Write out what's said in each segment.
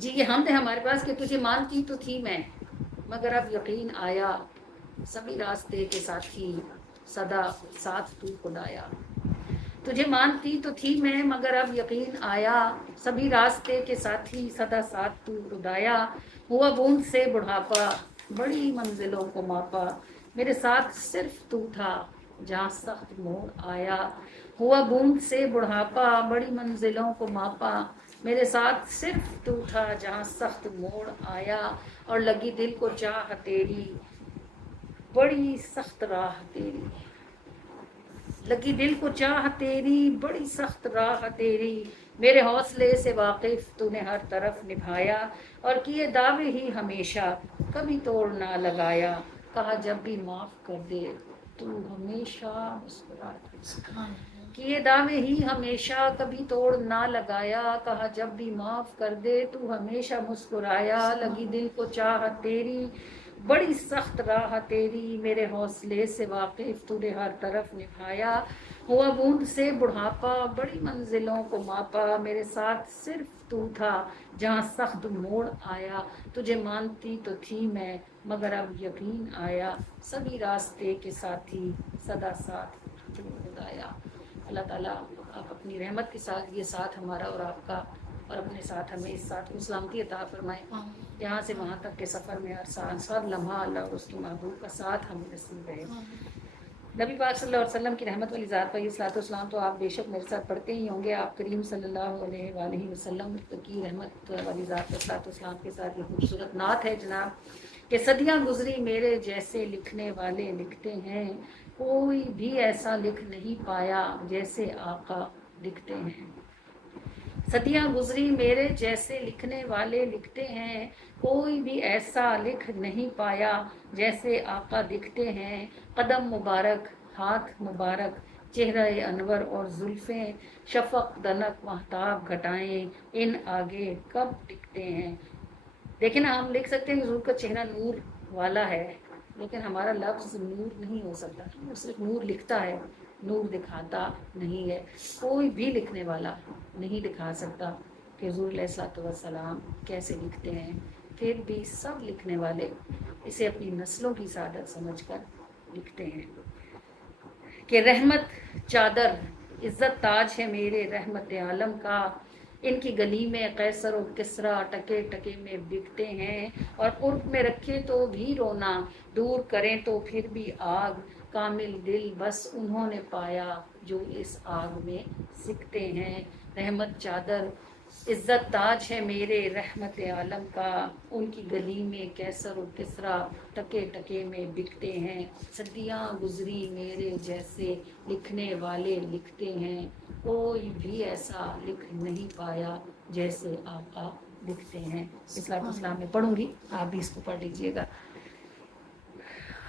جی یہ حمد ہے ہمارے پاس کہ تجھے مانتی تو تھی میں مگر اب یقین آیا، سبھی راستے کے ساتھی صدا ساتھ تو خدایا۔ تجھے مانتی تو تھی میں مگر اب یقین آیا، سبھی راستے کے ساتھی صدا ساتھ تو خدایا۔ ہوا بوند سے بڑھاپا بڑی منزلوں کو ماپا، میرے ساتھ صرف تو تھا جہاں سخت موڑ آیا۔ ہوا بوند سے بڑھاپا بڑی منزلوں کو ماپا، میرے ساتھ صرف تو تھا جہاں سخت موڑ آیا۔ اور لگی دل کو چاہ تیری بڑی سخت راہ تیری، لگی دل کو چاہ تیری بڑی سخت راہ تیری، میرے حوصلے سے واقف تو نے ہر طرف نبھایا۔ اور کیے دعوے ہی ہمیشہ کبھی توڑ نہ لگایا، کہا جب بھی معاف کر دے تو ہمیشہ مسکراتا۔ کیے دعوے ہی ہمیشہ کبھی توڑ نہ لگایا، کہا جب بھی معاف کر دے تو ہمیشہ مسکرایا۔ لگی دل کو چاہ تیری بڑی سخت راہ تیری، میرے حوصلے سے واقف تو نے ہر طرف نبھایا۔ ہوا بوند سے بڑھاپا بڑی منزلوں کو ماپا، میرے ساتھ صرف تو تھا جہاں سخت موڑ آیا۔ تجھے مانتی تو تھی میں مگر اب یقین آیا، سبھی راستے کے ساتھی صدا ساتھ تو خدایا۔ اللہ تعالیٰ آپ اپنی رحمت کے ساتھ یہ ساتھ ہمارا اور آپ کا اور اپنے ساتھ ہمیں اس ساتھ کو سلامتی عطا فرمائے، یہاں سے وہاں تک کے سفر میں ہر ساتھ سب لمحہ اللہ اور اس کے محبوب کا ساتھ ہمیں نصیب رہے۔ نبی پاک صلی اللہ علیہ وسلم کی رحمت والی ذات پر صلاۃ والسلام تو آپ بے شک میرے ساتھ پڑھتے ہی ہوں گے۔ آپ کریم صلی اللہ علیہ وآلہ وسلم کی رحمت والی ذات پر صلاۃ والسلام کے ساتھ یہ خوبصورت نعت ہے جناب کہ صدیاں گزری میرے جیسے لکھنے والے لکھتے ہیں، کوئی بھی ایسا لکھ نہیں پایا جیسے آقا لکھتے ہیں۔ صدیاں گزری میرے جیسے لکھنے والے لکھتے ہیں، کوئی بھی ایسا لکھ نہیں پایا جیسے آقا لکھتے ہیں۔ قدم مبارک، ہاتھ مبارک، چہرہ انور اور زلفیں، شفق دنک مہتاب گھٹائیں، ان آگے کب ٹکتے ہیں۔ دیکھیں نا، ہم لکھ سکتے ہیں کہ حضور کا چہرہ نور والا ہے، لیکن ہمارا لفظ نور نہیں ہو سکتا، وہ صرف نور لکھتا ہے، نور دکھاتا نہیں ہے۔ کوئی بھی لکھنے والا نہیں دکھا سکتا کہ حضور علیہ الصلوۃ والسلام کیسے لکھتے ہیں، پھر بھی سب لکھنے والے اسے اپنی نسلوں کی سعادت سمجھ کر لکھتے ہیں کہ رحمت چادر عزت تاج ہے میرے رحمت عالم کا، ان کی گلی میں قیصر و کسریٰ ٹکے ٹکے میں بکتے ہیں۔ اور قرب میں رکھے تو بھی رونا، دور کریں تو پھر بھی آگ، کامل دل بس انہوں نے پایا جو اس آگ میں سکتے ہیں۔ رحمت چادر عزت تاج ہے میرے رحمت عالم کا، ان کی گلی میں کیسر و کسریٰ ٹکے ٹکے میں بکتے ہیں۔ صدیاں گزری میرے جیسے لکھنے والے لکھتے ہیں، کوئی بھی ایسا لکھ نہیں پایا جیسے آقا لکھتے ہیں۔ صلاۃ السلام میں پڑھوں گی، آپ بھی اس کو پڑھ لیجیے گا۔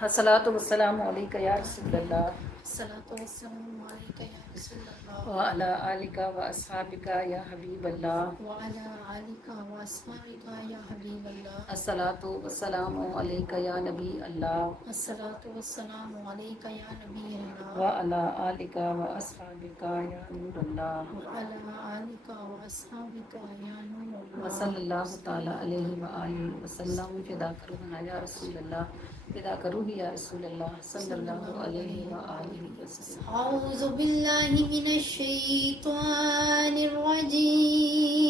الصلاۃ والسلام علیک یا رسول اللہ الصلاۃ والسلام علیک یا رسول اللہ وعلی آلک و اصحابک یا حبیب اللہ۔ وعلی آلک و اصحابک یا حبیب اللہ۔ الصلاۃ والسلام علیک یا نبی اللہ الصلاۃ والسلام علیک یا نبی اللہ وعلی آلک و اصحابک یا نور اللہ وعلی آلک و اصحابک یا نور اللہ۔ وصلی اللہ تعالی علیہ وآلہ وسلم۔ فدا کرو یا رسول اللہ، فدا کرو یا رسول اللہ صلی اللہ علیہ وآلہ وسلم۔ اعوذ باللہ من الشیطان الرجیم،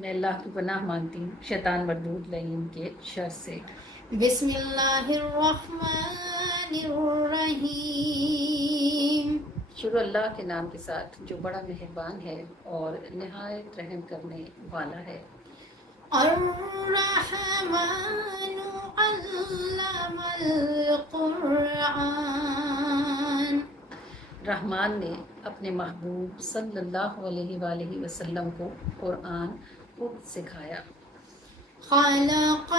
میں اللہ کی پناہ مانگتی ہوں شیطان مردود لعین کے شر سے۔ بسم اللہ الرحمن الرحیم۔ شروع اللہ کے نام کے ساتھ جو بڑا مہربان ہے اور نہایت رحم کرنے والا ہے۔ الرحمن علم القرآن، رحمان نے اپنے محبوب صلی اللہ علیہ وآلہ وسلم کو قرآن خود سکھایا۔ خلق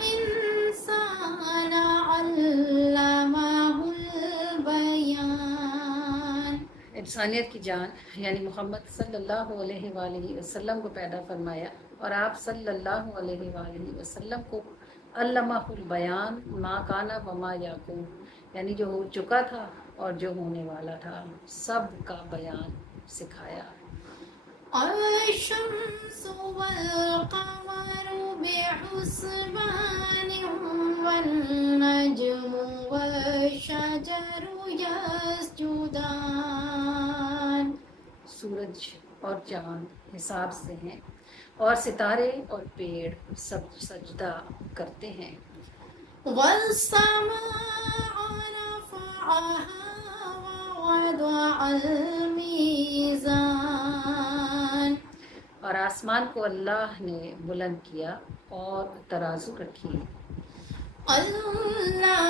الانسان علمہ البیان، انسانیت کی جان یعنی محمد صلی اللہ علیہ وآلہ وسلم کو پیدا فرمایا، اور آپ صلی اللہ علیہ وآلہ وسلم کو علمہ البیان ما کان و ما یکون، یعنی جو ہو چکا تھا اور جو ہونے والا تھا سب کا بیان سکھایا۔ الشمس والقمر بحسبان والنجم والشجر يسجدان. سورج اور چاند حساب سے ہیں اور ستارے اور پیڑ سب سجدہ کرتے ہیں. والسماء رفعها ووضع الميزان. اور آسمان کو اللہ نے بلند کیا اور ترازو رکھی. ألا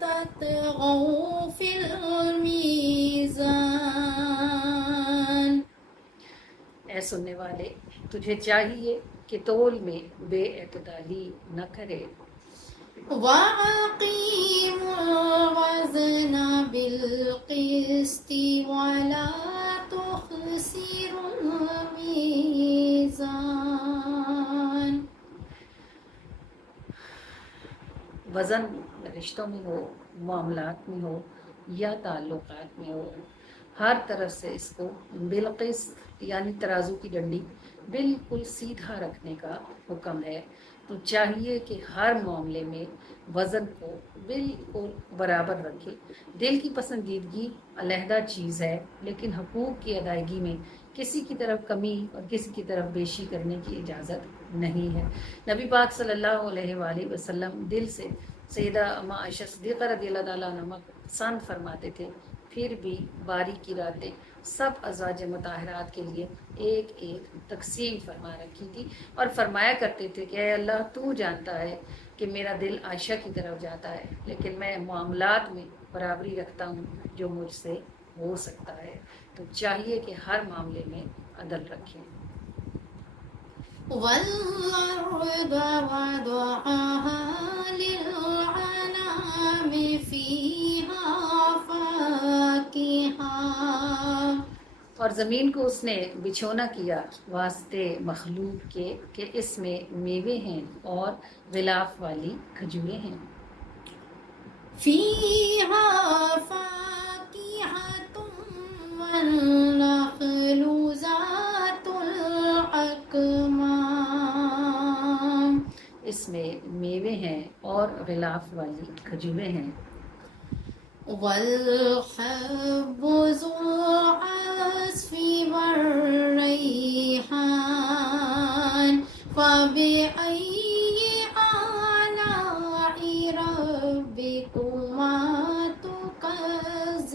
تطغوا في الميزان. اے سننے والے تجھے چاہیے کہ تول میں بے اعتدالی نہ کرے. وأقيموا الوزن بالقسط ولا تخسروا الميزان. وزن رشتوں میں ہو، معاملات میں ہو یا تعلقات میں ہو، ہر طرف سے اس کو بالقسط یعنی ترازو کی ڈنڈی بالکل سیدھا رکھنے کا حکم ہے. تو چاہیے کہ ہر معاملے میں وزن کو بالکل برابر رکھے. دل کی پسندیدگی علیحدہ چیز ہے، لیکن حقوق کی ادائیگی میں کسی کی طرف کمی اور کسی کی طرف بیشی کرنے کی اجازت نہیں ہے. نبی پاک صلی اللہ علیہ وآلہ وسلم دل سے سیدہ اما عائشہ صدیقہ رضی اللہ تعالیٰ عنہ پسند فرماتے تھے، پھر بھی باری کی راتیں سب ازواج مطہرات کے لیے ایک ایک تقسیم فرما رکھی تھی اور فرمایا کرتے تھے کہ اے اللہ تو جانتا ہے کہ میرا دل عائشہ کی طرف جاتا ہے، لیکن میں معاملات میں برابری رکھتا ہوں جو مجھ سے ہو سکتا ہے. تو چاہیے کہ ہر معاملے میں عدل رکھیں. والأرض وضعها للأنام فيها فاكهة. اور زمین کو اس نے بچھونا کیا واسطے مخلوق کے کہ اس میں میوے ہیں اور غلاف والی کھجوریں ہیں. فيها فاكهة والنخل ذات الأكمام. اس میں میوے ہیں اور غلاف والی کھجوریں ہیں. والحب ذو العصف والريحان فبأي آلاء ربكما تكذبان.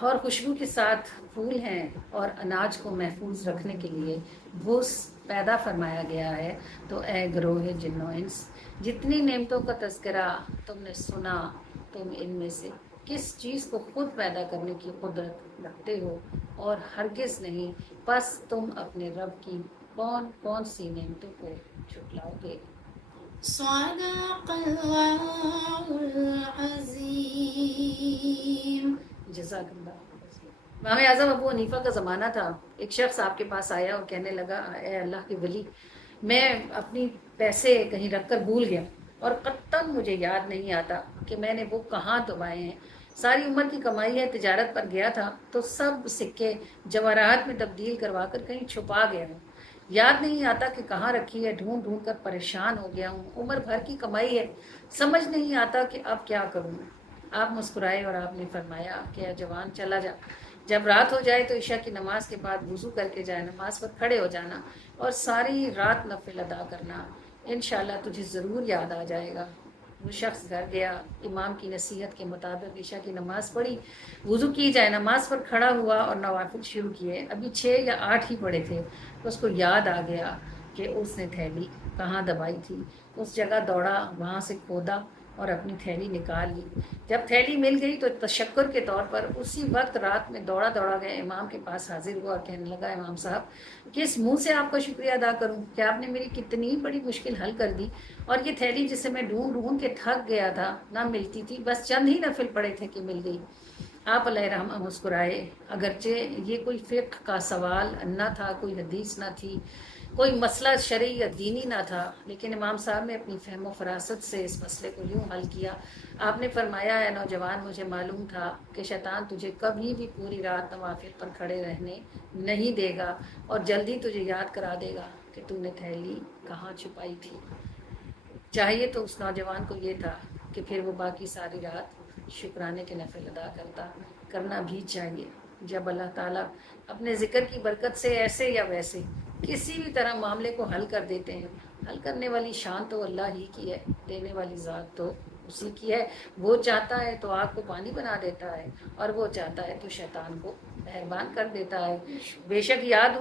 اور خوشبو کے ساتھ پھول ہیں اور اناج کو محفوظ رکھنے کے لیے بھوس پیدا فرمایا گیا ہے. تو اے گروہ جن و انس، جتنی نعمتوں کا تذکرہ تم نے سنا، تم ان میں سے کس چیز کو خود پیدا کرنے کی قدرت رکھتے ہو اور ہرگز نہیں، پس تم اپنے رب کی کون کون سی نعمتوں کو جھٹلاؤ گے. صدق اللہ العظیم. جزاک اللہ. امام اعظم ابو حنیفہ کا زمانہ تھا. ایک شخص آپ کے پاس آیا اور کہنے لگا، اے اللہ کے ولی، میں اپنی پیسے کہیں رکھ کر بھول گیا اور قطعاً مجھے یاد نہیں آتا کہ میں نے وہ کہاں دبائے ہیں. ساری عمر کی کمائی ہے، تجارت پر گیا تھا تو سب سکے جواہرات میں تبدیل کروا کر کہیں چھپا گیا ہوں. یاد نہیں آتا کہ کہاں رکھی ہے، ڈھونڈ ڈھونڈ کر پریشان ہو گیا ہوں. عمر بھر کی کمائی ہے، سمجھ نہیں آتا کہ اب کیا کروں. آپ مسکرائے اور آپ نے فرمایا کہ اے جوان، چلا جا. جب رات ہو جائے تو عشاء کی نماز کے بعد وضو کر کے جائے نماز پر کھڑے ہو جانا اور ساری رات نفل ادا کرنا. انشاءاللہ تجھے ضرور یاد آ جائے گا. وہ شخص گھر گیا، امام کی نصیحت کے مطابق عشاء کی نماز پڑھی، وضو کی جائے نماز پر کھڑا ہوا اور نوافل شروع کیے. ابھی 6 یا 8 ہی پڑے تھے تو اس کو یاد آ گیا کہ اس نے تھیلی کہاں دبائی تھی. اس جگہ دوڑا، وہاں سے کھودا اور اپنی تھیلی نکال لی. جب تھیلی مل گئی تو تشکر کے طور پر اسی وقت رات میں دوڑا دوڑا گیا امام کے پاس حاضر ہوا اور کہنے لگا، امام صاحب، کس منہ سے آپ کا شکریہ ادا کروں کہ آپ نے میری کتنی بڑی مشکل حل کر دی. اور یہ تھیلی جسے میں ڈھونڈ ڈھونڈ کے تھک گیا تھا، نہ ملتی تھی، بس چند ہی نفل پڑے تھے کہ مل گئی. آپ علیہ رحمہ مسکرائے. اگرچہ یہ کوئی فقہ کا سوال نہ تھا، کوئی حدیث نہ تھی، کوئی مسئلہ شرعی یا دینی نہ تھا، لیکن امام صاحب نے اپنی فہم و فراست سے اس مسئلے کو یوں حل کیا۔ آپ نے فرمایا، اے نوجوان، مجھے معلوم تھا کہ شیطان تجھے کبھی بھی پوری رات نوافل پر کھڑے رہنے نہیں دے گا اور جلدی تجھے یاد کرا دے گا کہ تو نے تھیلی کہاں چھپائی تھی۔ چاہیے تو اس نوجوان کو یہ تھا کہ پھر وہ باقی ساری رات شکرانے کے نفل ادا کرنا بھی چاہیے۔ جب اللہ تعالیٰ اپنے ذکر کی برکت سے ایسے یا ویسے کسی بھی طرح معاملے کو حل کر دیتے ہیں، حل کرنے والی شان تو اللہ ہی کی ہے، دینے والی ذات تو اسی کی ہے۔ وہ چاہتا ہے تو آگ کو پانی بنا دیتا ہے، اور وہ چاہتا ہے تو شیطان کو مہربان کر دیتا ہے۔ بے شک یاد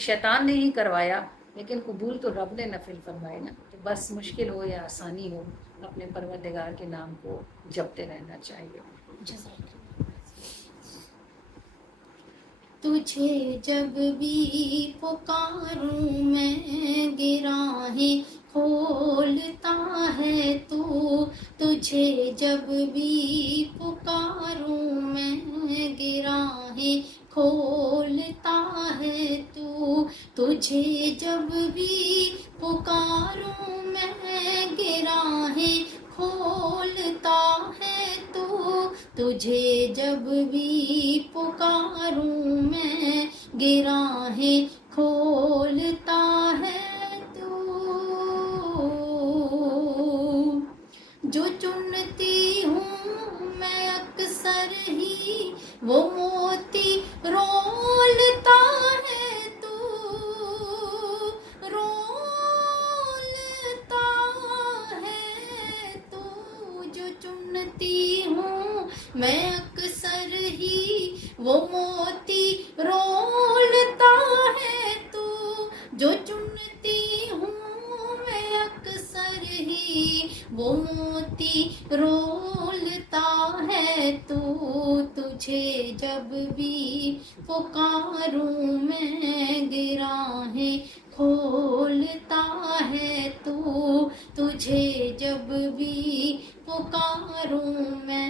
شیطان نے ہی کروایا، لیکن قبول تو رب نے نفل فرمائے نا۔ تو بس مشکل ہو یا آسانی ہو، اپنے پروردگار کے نام کو جپتے رہنا چاہیے۔ جزاک اللہ۔ تجھے جب بھی پکاروں میں گراہیں کھولتا ہے تو، تجھے جب بھی پکاروں میں گراہیں کھولتا ہے تو، تجھے جب بھی پکاروں میں گراہیں کھولتا ہے تو، تجھے جب بھی پکاروں میں گراہیں کھولتا ہے تو، جو چنتی ہوں میں اکثر ہی وہ موتی رولتا ہے تو، رولتا ہے تو، جو چنتی ہوں میں اکثر ہی وہ موتی رولتا ہے تو، جو چنتی ہوں میں اکثر ہی وہ موتی رولتا ہے تو، تجھے جب بھی پکاروں میں گراہیں کھولتا ہے تو، تجھے جب بھی پکاروں میں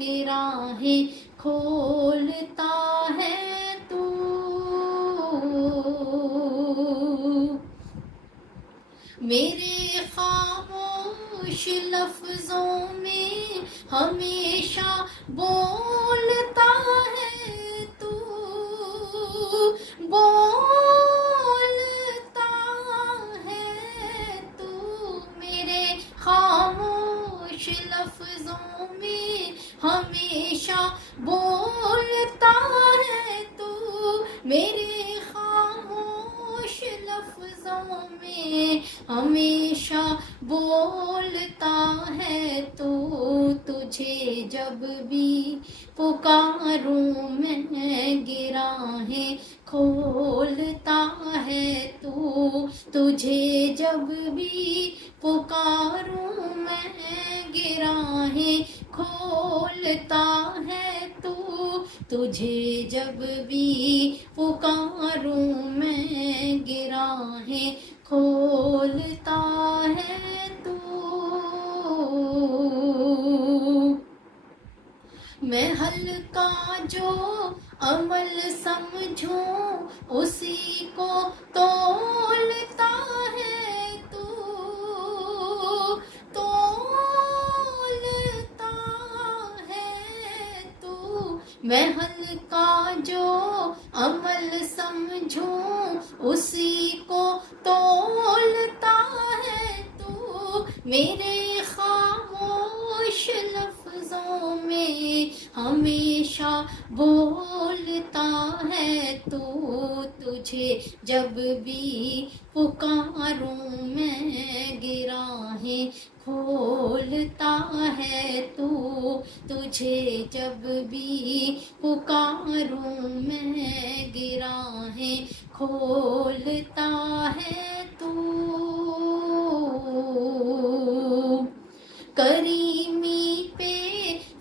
گراہیں کھولتا ہے تو، میرے خاموش لفظوں میں ہمیشہ بولتا ہے تو، بولتا ہے تو، میرے خاموش لفظوں میں ہمیشہ بولتا ہے تو، میرے خاموش لفظوں میں ہمیشہ بولتا ہے تو، تجھے جب بھی پکاروں میں گراہیں کھولتا ہے تو، تجھے جب بھی پکاروں میں گراہیں کھولتا ہے تو، تجھے جب بھی پکاروں میں گراہیں کھولتا ہے تو، میں ہلکا جو عمل سمجھوں اسی کو تولتا ہے تو، تولتا ہے تو، میں ہلکا جو عمل سمجھوں اسی کو تولتا ہے تو، میرے خاموش لفظوں میں ہمیشہ بولتا ہے تو، تجھے جب بھی پکاروں میں گراہیں کھولتا ہے تو، تجھے جب بھی پکاروں میں گراہیں کھولتا ہے تو، کریمی پہ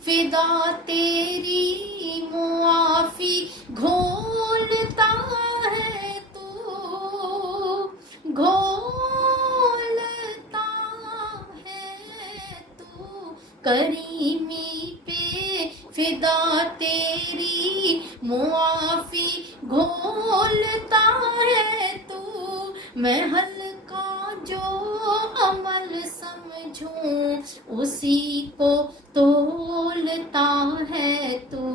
فدا تیری معافی گھولتا ہے تو، گھولتا ہے تو، کریمی پہ فدا تیری معافی گھولتا ہے تو، میں ہلکا جو عمل سمجھوں اسی کو تولتا ہے تو،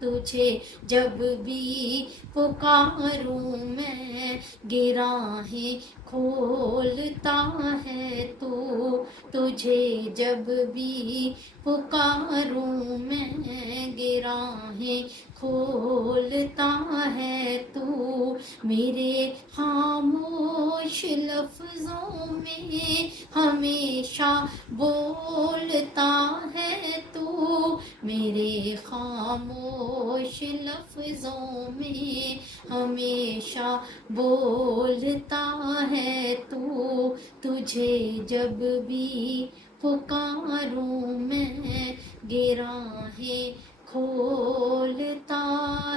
تجھے جب بھی پکاروں میں گراہیں کھولتا ہے تو، تجھے جب بھی پکاروں میں گراہیں کھولتا ہے تو، میرے خاموش لفظوں میں ہمیشہ بولتا ہے تو، میرے خاموش لفظوں میں ہمیشہ بولتا ہے تو، تجھے جب بھی پکاروں میں گراہیں کھولتا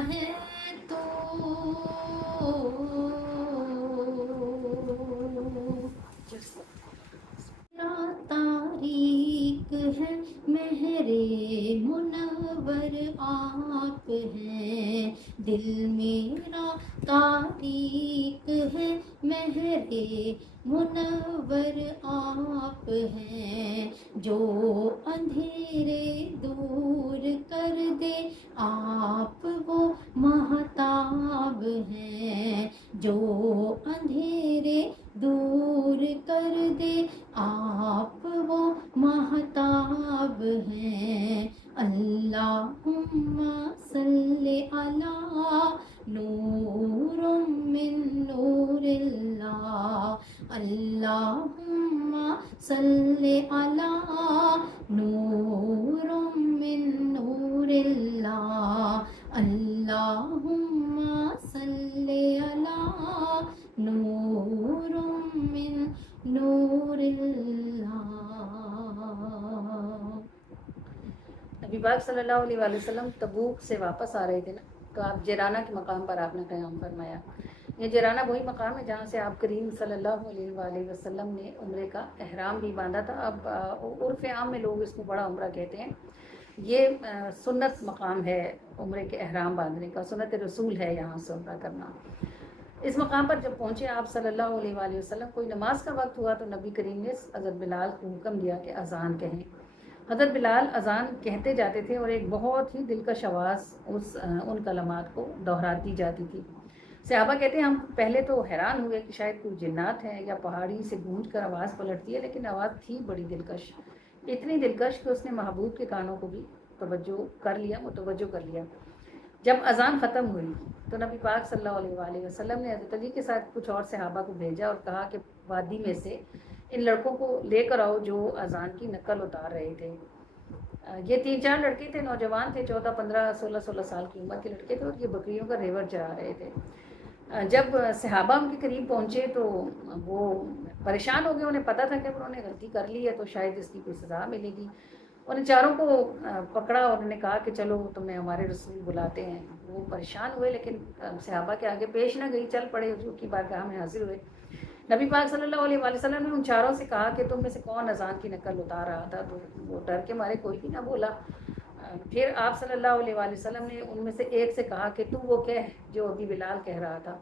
ہے تو۔ تاریک ہے مہر منور آپ ہیں، دل میرا تاریک ہے مہر منور آپ ہیں، جو اندھیرے دور کر دے آپ وہ مہتاب ہیں، جو اندھیرے دور کر دے آپ وہ مہتاب ہیں۔ اللہم صلی علی نور من نور اللہ، اللہم صلی علی نور من نور اللہ، اللہم صلی علی نور من نور اللہ۔ نبی پاک صلی اللہ علیہ وآلہ وسلم تبوک سے واپس آ رہے تھے نا، تو آپ جیرانہ کے مقام پر آپ نے قیام فرمایا۔ یہ جیرانہ وہی مقام ہے جہاں سے آپ کریم صلی اللہ علیہ وآلہ وسلم نے عمرے کا احرام بھی باندھا تھا۔ اب عرف عام میں لوگ اس کو بڑا عمرہ کہتے ہیں۔ یہ سنت مقام ہے عمرے کے احرام باندھنے کا، سنت رسول ہے یہاں سے عمرہ کرنا۔ اس مقام پر جب پہنچے آپ صلی اللہ علیہ وآلہ وسلم، کوئی نماز کا وقت ہوا تو نبی کریم نے حضرت بلال کو حکم دیا کہ اذان کہیں۔ حضرت بلال اذان کہتے جاتے تھے اور ایک بہت ہی دلکش آواز ان کلمات کو دہراتی جاتی تھی۔ صحابہ کہتے ہیں ہم پہلے تو حیران ہوئے کہ شاید کوئی جنات ہے یا پہاڑی سے گونج کر آواز پلٹتی ہے، لیکن آواز تھی بڑی دلکش، اتنی دلکش کہ اس نے محبوب کے کانوں کو بھی متوجہ کر لیا۔ جب اذان ختم ہوئی تو نبی پاک صلی اللہ علیہ وآلہ وسلم نے حضرت علی کے ساتھ کچھ اور صحابہ کو بھیجا اور کہا کہ وادی میں سے ان لڑکوں کو لے کر آؤ جو اذان کی نقل اتار رہے تھے۔ یہ 3-4 لڑکے تھے، نوجوان تھے، 14, 15, 16 سال کی عمر کے لڑکے تھے، اور یہ بکریوں کا ریوڑ چرا رہے تھے۔ جب صحابہ ان کے قریب پہنچے تو وہ پریشان ہو گئے، انہیں پتہ تھا کہ انہوں نے غلطی کر لی ہے تو شاید اس کی کوئی سزا ملے گی۔ انہیں چاروں کو پکڑا اور انہوں نے کہا کہ چلو تمہیں ہمارے رسول بلاتے ہیں۔ وہ پریشان ہوئے لیکن صحابہ کے آگے پیش نہ گئی، چل پڑے، حضور کی بارگاہ میں حاضر ہوئے۔ نبی پاک صلی اللہ علیہ وآلہ وسلم نے ان چاروں سے کہا کہ تم میں سے کون اذان کی نقل اتار رہا تھا، تو وہ ڈر کے مارے کوئی بھی نہ بولا۔ پھر آپ صلی اللہ علیہ وآلہ وسلم نے ان میں سے ایک سے کہا کہ تو وہ کہہ جو ابھی بلال کہہ رہا تھا۔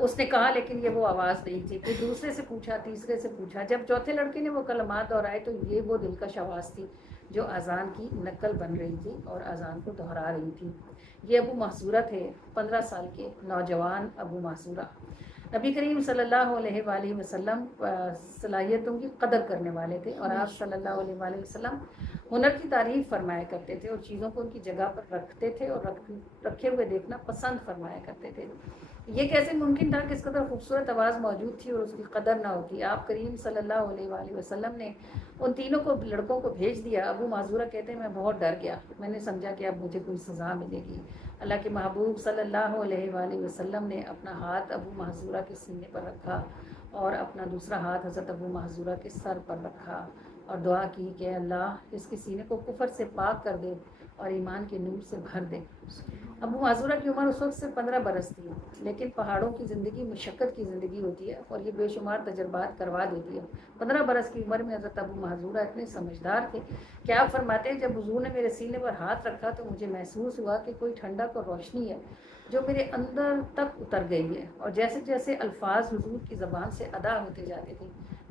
اس نے کہا لیکن یہ وہ آواز نہیں تھی۔ پھر دوسرے سے پوچھا، تیسرے سے پوچھا، جب چوتھے لڑکے نے وہ کلمات دہرائے تو یہ وہ دلکش آواز تھی جو اذان کی نقل بن رہی تھی اور اذان کو دہرا رہی تھی۔ یہ ابو محذورہ تھے، 15 سال کے نوجوان ابو محذورہ۔ نبی کریم صلی اللہ علیہ وآلہ وسلم صلاحیتوں کی قدر کرنے والے تھے، اور آپ صلی اللہ علیہ وآلہ وسلم ہنر کی تعریف فرمایا کرتے تھے اور چیزوں کو ان کی جگہ پر رکھتے تھے اور رکھے ہوئے دیکھنا پسند فرمایا کرتے تھے۔ یہ کیسے ممکن تھا کہ اس قدر خوبصورت آواز موجود تھی اور اس کی قدر نہ ہوتی؟ آپ کریم صلی اللہ علیہ وآلہ وسلم نے ان تینوں لڑکوں کو بھیج دیا۔ ابو معذورہ کہتے ہیں میں بہت ڈر گیا، میں نے سمجھا کہ اب مجھے کوئی سزا ملے گی۔ اللہ کے محبوب صلی اللہ علیہ وآلہ وسلم نے اپنا ہاتھ ابو محذورہ کے سینے پر رکھا اور اپنا دوسرا ہاتھ حضرت ابو محذورہ کے سر پر رکھا اور دعا کی کہ اللہ اس کے سینے کو کفر سے پاک کر دے اور ایمان کے نور سے بھر دے۔ ابو معذورہ کی عمر اس وقت سے 15 برس تھی، لیکن پہاڑوں کی زندگی مشقت کی زندگی ہوتی ہے اور یہ بے شمار تجربات کروا دیتی ہے۔ 15 برس کی عمر میں حضرت ابو معذورہ اتنے سمجھدار تھے کہ آپ فرماتے ہیں جب حضور نے میرے سینے پر ہاتھ رکھا تو مجھے محسوس ہوا کہ کوئی ٹھنڈک اور روشنی ہے جو میرے اندر تک اتر گئی ہے، اور جیسے جیسے الفاظ حضور کی زبان سے ادا ہوتے جاتے تھے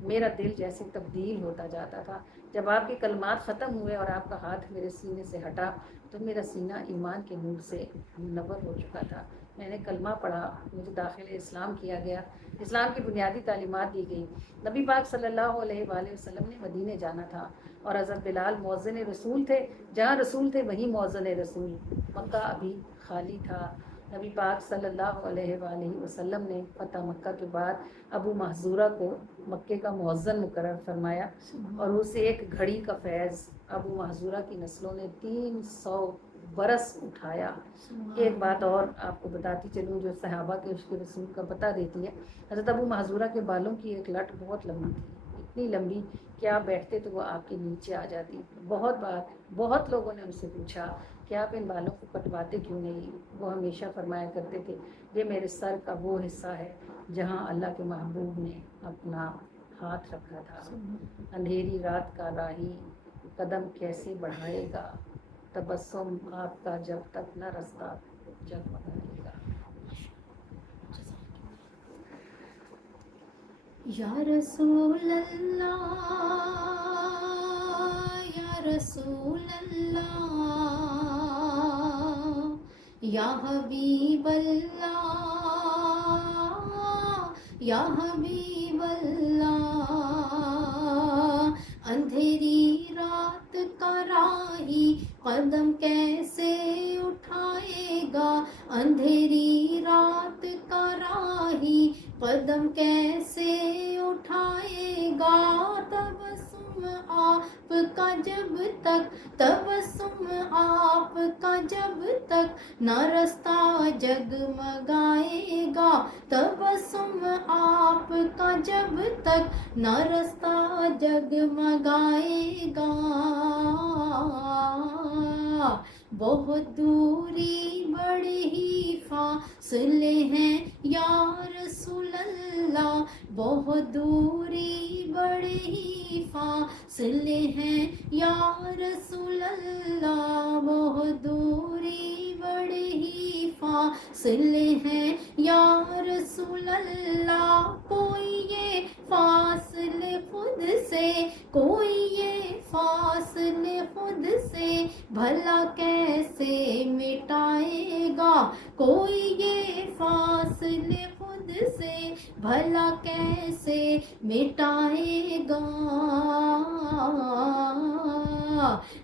میرا دل جیسے تبدیل ہوتا جاتا تھا۔ جب آپ کے کلمات ختم ہوئے اور آپ کا ہاتھ میرے سینے سے ہٹا تو میرا سینہ ایمان کے نور سے منور ہو چکا تھا۔ میں نے کلمہ پڑھا، مجھے داخل اسلام کیا گیا، اسلام کی بنیادی تعلیمات دی گئی۔ نبی پاک صلی اللہ علیہ وآلہ وسلم نے مدینے جانا تھا اور حضرت بلال مؤذن رسول تھے، جہاں رسول تھے وہیں مؤذن رسول۔ مکہ ابھی خالی تھا۔ نبی پاک صلی اللہ علیہ وآلہ وسلم نے فتح مکہ کے بعد ابو محذورہ کو مکے کا مؤذن مقرر فرمایا، اور اسے ایک گھڑی کا فیض ابو محذورہ کی نسلوں نے 300 برس اٹھایا۔ ایک بات اور آپ کو بتاتی چلوں جو صحابہ کے عشق رسول کا پتہ دیتی ہے۔ حضرت ابو محذورہ کے بالوں کی ایک لٹ بہت لمبی تھی، اتنی لمبی کہ آپ بیٹھتے تو وہ آپ کے نیچے آ جاتی۔ بہت لوگوں نے ان سے پوچھا کہ آپ ان بالوں کو کٹواتے کیوں نہیں؟ وہ ہمیشہ فرمایا کرتے تھے یہ میرے سر کا وہ حصہ ہے جہاں اللہ کے محبوب نے اپنا ہاتھ رکھا تھا۔ اندھیری رات کا راہی قدم کیسے بڑھائے گا، تبسم آپ کا جب تک نہ رستہ جگمگائے گا۔ یا رسول اللہ، یا رسول اللہ، یا حبیب اللہ، یا حبیب اللہ، اندھیری رات کا راہی قدم کیسے اٹھائے گا، اندھیری رات کا راہی قدم کیسے اٹھائے گا، تبسم آپ کا جب تک، تبسم آپ کا جب تک نہ رستہ جگمگائے گا، تبسم آپ کا جب تک نہ رستہ جگمگائے گا، بہت دوری بڑے ہی فاصلے ہیں یا رسول اللہ، بہت دوری بڑے ہی فاصلے ہیں یا رسول اللہ، بہت دوری بڑے ہی فاصلے ہیں یا رسول اللہ، کوئی یہ فاصلے خود سے، کوئی یہ فاصلے خود سے بھلا کیسے مٹائے گا، کوئی یہ فاصلے خود سے بھلا کیسے مٹائے گا،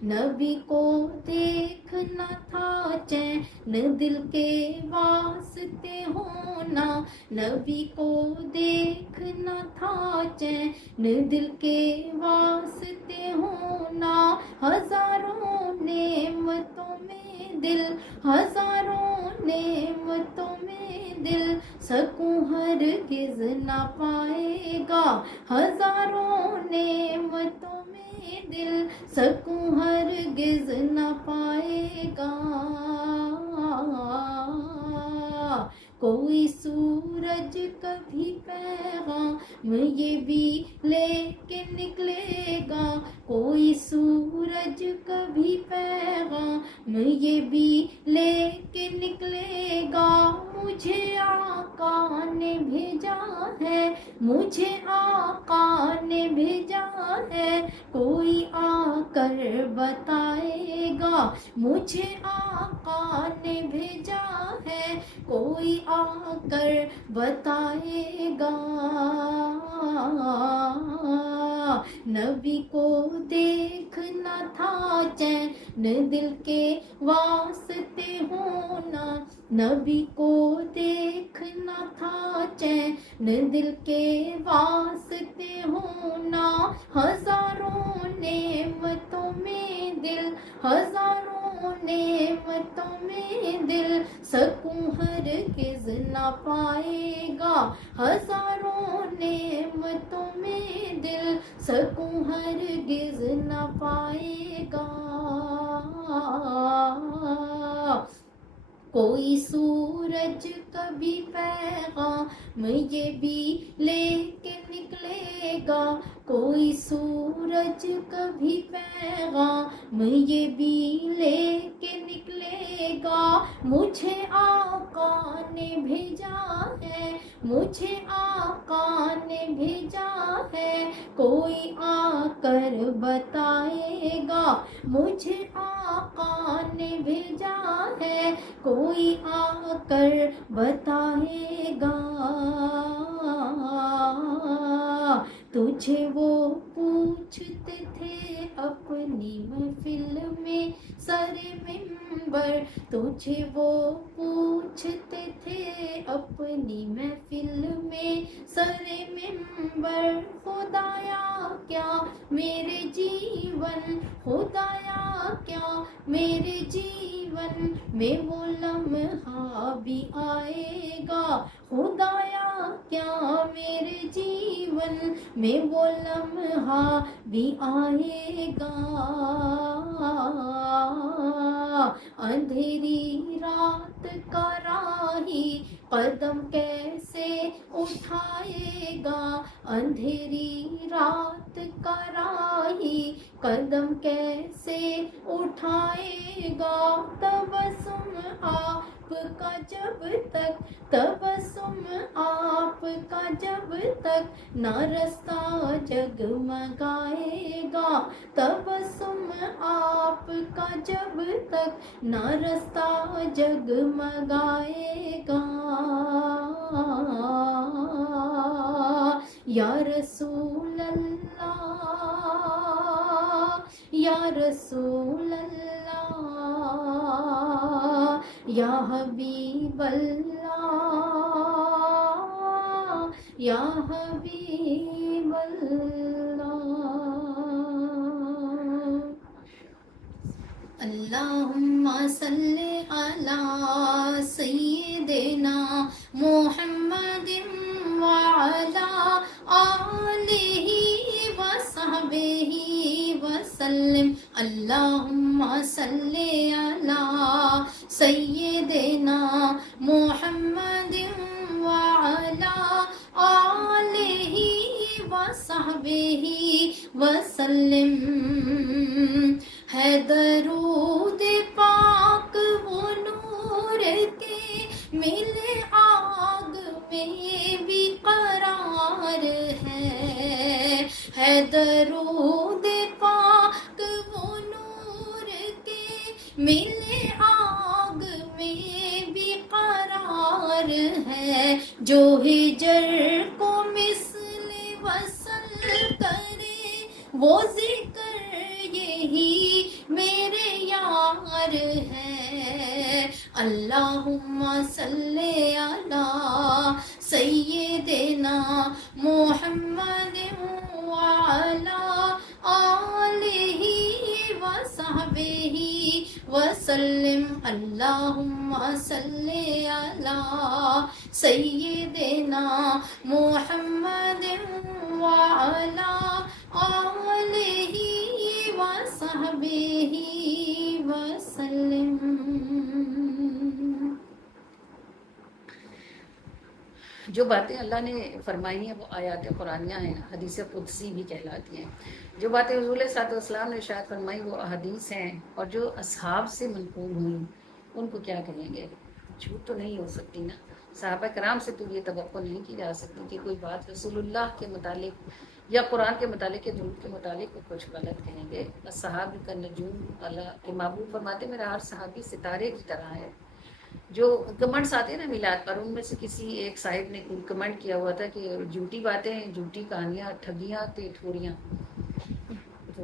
نبی کو دیکھنا تھا چین دل کے واسطے ہونا، نبی کو دیکھنا تھا چین دل کے واسطے ہونا، ہزاروں نعمتوں میں دل، ہزاروں نعمتوں میں دل سکون ہرگز نہ پائے گا، ہزاروں نعمتوں میں دل سکون ہرگز نہ پائے گا، کوئی سورج کبھی پیغام یہ بھی لے کے نکلے گا، کوئی سورج کبھی پیغام یہ بھی لے کے نکلے گا، مجھے آقا نے بھیجا ہے، مجھے آقا نے بھیجا ہے، کوئی آ کر بتائے گا، مجھے آقا نے بھیجا ہے، کوئی آ کر بتائے گا، نبی کو دیکھنا تھا چین دل کے واسطے ہونا، نبی کو دیکھنا تھا چین دل کے واسطے ہونا، ہزاروں نعمتوں میں دل، ہزاروں نعمتوں میں دل سکون ہرگز نہ پائے گا، ہزاروں نعمتوں میں دل سکون ہرگز نہ پائے گا، کوئی سورج کبھی پیغام یہ بھی لے کے نکلے گا، کوئی سورج کبھی پیغام یہ بھی لے کے نکلے گا، مجھے آقا نے بھیجا ہے، مجھے آقا نے بھیجا ہے، کوئی آ کر بتائے گا، مجھے آقا نے بھیجا ہے، کوئی آ کر بتائے گا۔ تجھے وہ پوچھتے تھے اپنی محفل میں سر منبر، تجھے وہ پوچھتے تھے اپنی محفل میں سر منبر، خدایا کیا میرے جیون، خدایا کیا میرے جیون میں وہ لمحہ بھی آئے گا، خدایا کیا میرے جیون میں وہ لمحہ بھی آئے گا۔ اندھیری رات کا راہی قدم کیسے اٹھائے گا، اندھیری رات کا راہی قدم کیسے اٹھائے گا، تبسم آپ کا جب تک، تبسم آپ کا جب تک نہ رستہ جگمگائے گا، تبسم آپ کا جب تک نہ رستہ جگمگائے گا۔ یا رسول اللہ، یا رسول اللہ، یا حبیب اللہ، یا حبیب اللہ۔ اللہم صلی علی سیدنا محمد وعلی آلہ وصحبہ وسلم۔ اللہم صلی علی سیدنا محمد وعلی آلہ وصحبہ وسلم۔ ہے درود پاک وہ نور کے ملے آگ میں بھی قرار ہے درود پاک وہ نور کے ملے آگ میں بھی قرار ہے، جو ہجر کو مثل وصل کرے وہ ذکر یہی میرے یار ہے۔ اللہم صلی علی سیدنا محمد وعلی آلہ وصحبہ وسلم۔ اللہم صلی علی سیدنا محمد وعلی آلہ وصحبہ وسلم۔ جو باتیں اللہ نے فرمائی ہیں وہ آیات قرآنیہ ہیں، حدیث قدسی بھی کہلاتی ہیں۔ جو باتیں حضور صلی اللہ علیہ وسلم نے ارشاد فرمائی وہ احادیث ہیں، اور جو اصحاب سے منقول ہوئیں ان کو کیا کہیں گے؟ جھوٹ تو نہیں ہو سکتی نا۔ صحابہ کرام سے تو یہ توقع نہیں کی جا سکتی کہ کوئی بات رسول اللہ کے متعلق یا قرآن کے متعلق یا درود کے متعلق وہ کچھ غلط کہیں گے۔ صحابہ کا نجوم، اللہ کے محبوب فرماتے میرا ہر صحابی ستارے کی طرح ہے۔ جو کمنٹس آتے ہیں نا میلاد پر، ان میں سے کسی ایک صاحب نے کمنٹ کیا ہوا تھا کہ جھوٹی باتیں، جھوٹی کہانیاں، ٹھگیاں ٹھوریاں۔ تو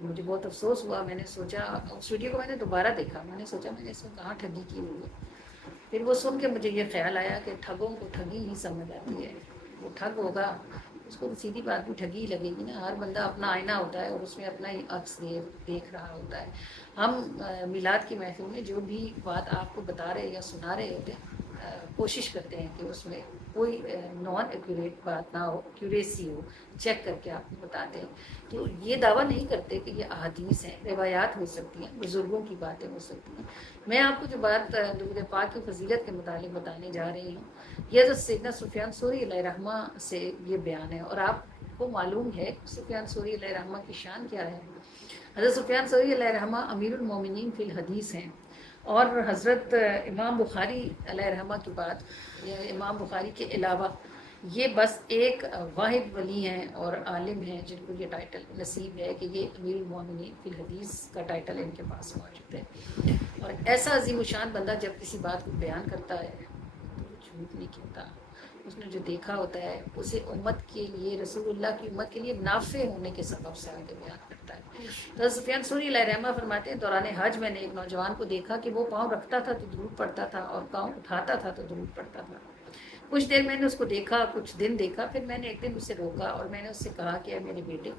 مجھے بہت افسوس ہوا، میں نے سوچا اس ویڈیو کو میں نے دوبارہ دیکھا، میں نے سوچا میں نے اس میں کہاں ٹھگی کی ہوئی ہے۔ پھر وہ سن کے مجھے یہ خیال آیا کہ ٹھگوں کو ٹھگی ہی سمجھ آتی ہے، وہ ٹھگ ہوگا اس کو تو سیدھی بات بھی ٹھگی ہی لگے گی نا۔ ہر بندہ اپنا آئینہ ہوتا ہے اور اس میں اپنا ہی عکس دیکھ رہا ہوتا ہے۔ ہم میلاد کی محفل میں جو بھی بات آپ کو بتا رہے یا سنا رہے ہوتے ہیں، کوشش کرتے ہیں کہ اس میں کوئی نان ایکوریٹ بات نہ ہو، ایکوریسی ہو، چیک کر کے آپ کو بتا دیں. تو یہ دعویٰ نہیں کرتے کہ یہ احادیث ہیں، روایات ہو سکتی ہیں، بزرگوں کی باتیں ہو سکتی ہیں. میں آپ کو جو بات درود پاک کی فضیلت کے متعلق بتانے جا رہی ہوں، یہ حضرت سیدنا سفیان ثوری علیہ رحمہ سے یہ بیان ہے. اور آپ کو معلوم ہے سفیان ثوری علیہ رحمہ کی شان کیا ہے. حضرت سفیان ثوری علیہ رحمہ امیر المومنین فی الحدیث ہیں، اور حضرت امام بخاری علیہ رحمہ کی بات، امام بخاری کے علاوہ یہ بس ایک واحد ولی ہیں اور عالم ہیں جن کو یہ ٹائٹل نصیب ہے کہ یہ امیر المومنین فی الحدیث کا ٹائٹل ان کے پاس موجود ہے. اور ایسا عظیم الشان بندہ جب کسی بات کو بیان کرتا ہے تو وہ جھوٹ نہیں کہتا. اس نے جو دیکھا ہوتا ہے اسے امت کے لیے، رسول اللہ کی امت کے لیے نافع ہونے کے سبب سے آگے بیان کرتا ہے. تو سفیان ثوری علیہ رحمہ فرماتے ہیں دوران حج میں نے ایک نوجوان کو دیکھا کہ وہ پاؤں رکھتا تھا تو درود پڑتا تھا اور پاؤں اٹھاتا تھا تو درود پڑتا تھا. کچھ دیر میں نے اس کو دیکھا، کچھ دن دیکھا، پھر میں نے ایک دن اسے روکا اور میں نے اس سے کہا کہ اے میرے بیٹے،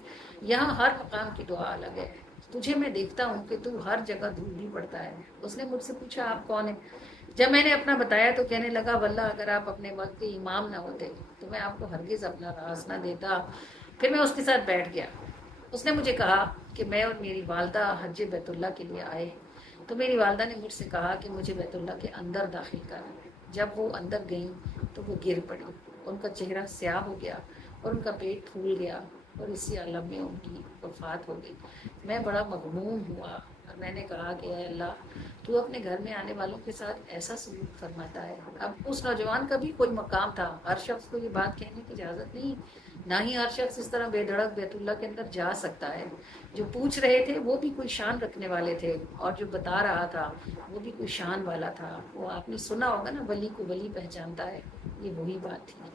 یہاں ہر مقام کی دعا الگ ہے. تجھے میں دیکھتا ہوں کہ تو ہر جگہ درود ہی پڑتا ہے. اس نے مجھ سے پوچھا آپ کون ہیں؟ جب میں نے اپنا بتایا تو کہنے لگا واللہ اگر آپ اپنے وقت کے امام نہ ہوتے تو میں آپ کو ہرگز اپنا راز نہ دیتا. پھر میں اس کے ساتھ بیٹھ گیا. اس نے مجھے کہا کہ میں اور میری والدہ حج بیت اللہ کے لیے آئے تو میری والدہ نے مجھ سے کہا کہ مجھے بیت اللہ کے اندر داخل کر. جب وہ اندر گئیں تو وہ گر پڑی. ان کا چہرہ سیاہ ہو گیا اور ان کا پیٹ پھول گیا اور اسی عالم میں ان کی وفات ہو گئی. میں بڑا مغموم ہوا اور میں نے کہا کہ اے اللہ تو اپنے گھر میں آنے والوں کے ساتھ ایسا سلوک فرماتا ہے. اب اس نوجوان کا بھی کوئی مقام تھا، ہر شخص کو یہ بات کہنے کی اجازت نہیں، نہ ہی ہر شخص اس طرح بے دھڑک بیت اللہ کے اندر جا سکتا ہے. جو پوچھ رہے تھے وہ بھی کوئی شان رکھنے والے تھے اور جو بتا رہا تھا وہ بھی کوئی شان والا تھا. وہ آپ نے سنا ہوگا نا، ولی کو ولی پہچانتا ہے، یہ وہی بات تھی.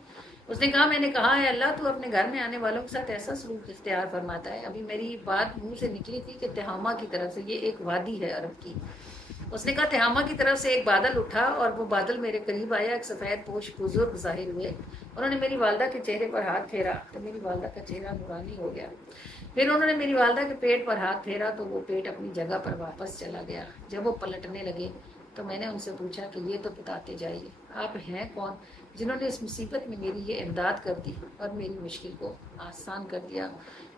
اس نے کہا میں نے کہا ہے اللہ تو اپنے گھر میں آنے والوں کے ساتھ ایسا سلوک اختیار فرماتا ہے. ابھی میری بات منہ سے نکلی تھی کہ تہامہ کی طرف سے، یہ ایک وادی ہے عرب کی، اس نے کہا تہامہ کی طرف سے ایک بادل اٹھا اور وہ بادل میرے قریب آیا. ایک سفید پوش بزرگ ظاہر ہوئے، انہوں نے میری والدہ کے چہرے پر ہاتھ پھیرا تو میری والدہ کا چہرہ نورانی ہو گیا. پھر انہوں نے میری والدہ کے پیٹ پر ہاتھ پھیرا تو وہ پیٹ اپنی جگہ پر واپس چلا گیا. جب وہ پلٹنے لگے تو میں نے ان سے پوچھا کہ یہ تو بتاتے جائیے آپ ہیں کون جنہوں نے اس مصیبت میں میری یہ امداد کر دی اور میری مشکل کو آسان کر دیا.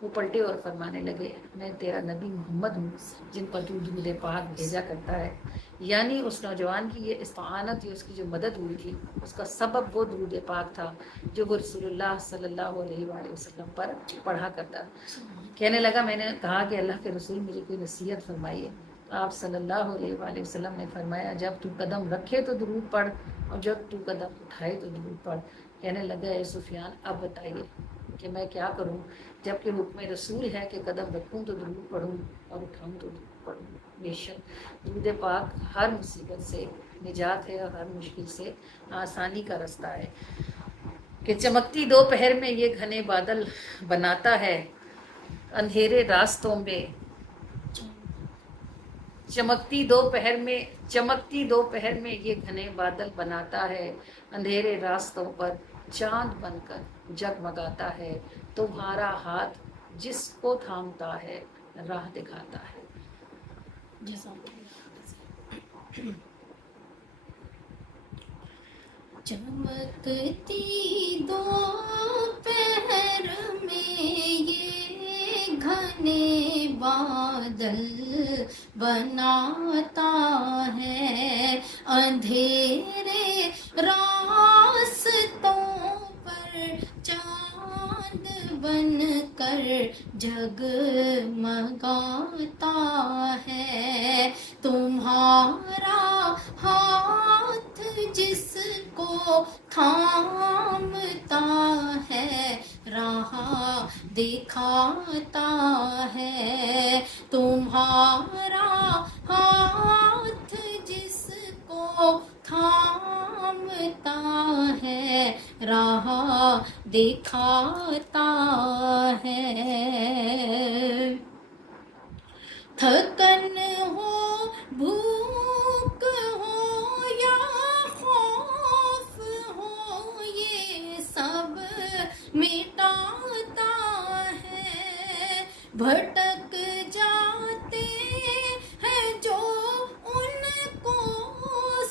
وہ پلٹے اور فرمانے لگے میں تیرا نبی محمد ہوں جن پر تو درود پاک بھیجا کرتا ہے. یعنی اس نوجوان کی یہ استعانت، اس کی جو مدد ہوئی تھی، اس کا سبب وہ درود پاک تھا جو وہ رسول اللہ صلی اللہ علیہ وآلہ وسلم پر پڑھا کرتا. کہنے لگا میں نے کہا کہ اللہ کے رسول مجھے کوئی نصیحت فرمائیے. آپ صلی اللہ علیہ وآلہ وسلم نے فرمایا جب تو قدم رکھے تو درود پڑھ اور جب تو قدم اٹھائے تو درود پڑھ. کہنے لگا اے سفیان اب بتائیے کہ میں کیا کروں جب کہ حکم رسول ہے کہ قدم رکھوں تو درود پڑھوں اور اٹھاؤں تو درود پڑھوں. بے شک درود پاک ہر مصیبت سے نجات ہے اور ہر مشکل سے آسانی کا رستہ ہے. کہ چمکتی دوپہر میں یہ گھنے بادل بناتا ہے اندھیرے راستوں میں، چمکتی دوپہر میں یہ گھنے بادل بناتا ہے اندھیرے راستوں پر چاند بن کر جگمگاتا ہے. تمہارا ہاتھ جس کو تھامتا ہے راہ دکھاتا ہے. چمکتی دوپہر میں یہ گھنے بادل بناتا ہے اندھیرے راستوں پر چاند بن کر جگمگاتا ہے. تمہارا ہاتھ جس کو تھامتا ہے راہ دکھاتا ہے. تمہارا ہاتھ جس کو تھامتا ہے راہ دکھاتا ہے. تھکن ہو، بھوک ہو یا خوف ہو، یہ سب مٹاتا ہے. بھٹک جاتے ہیں جو ان کو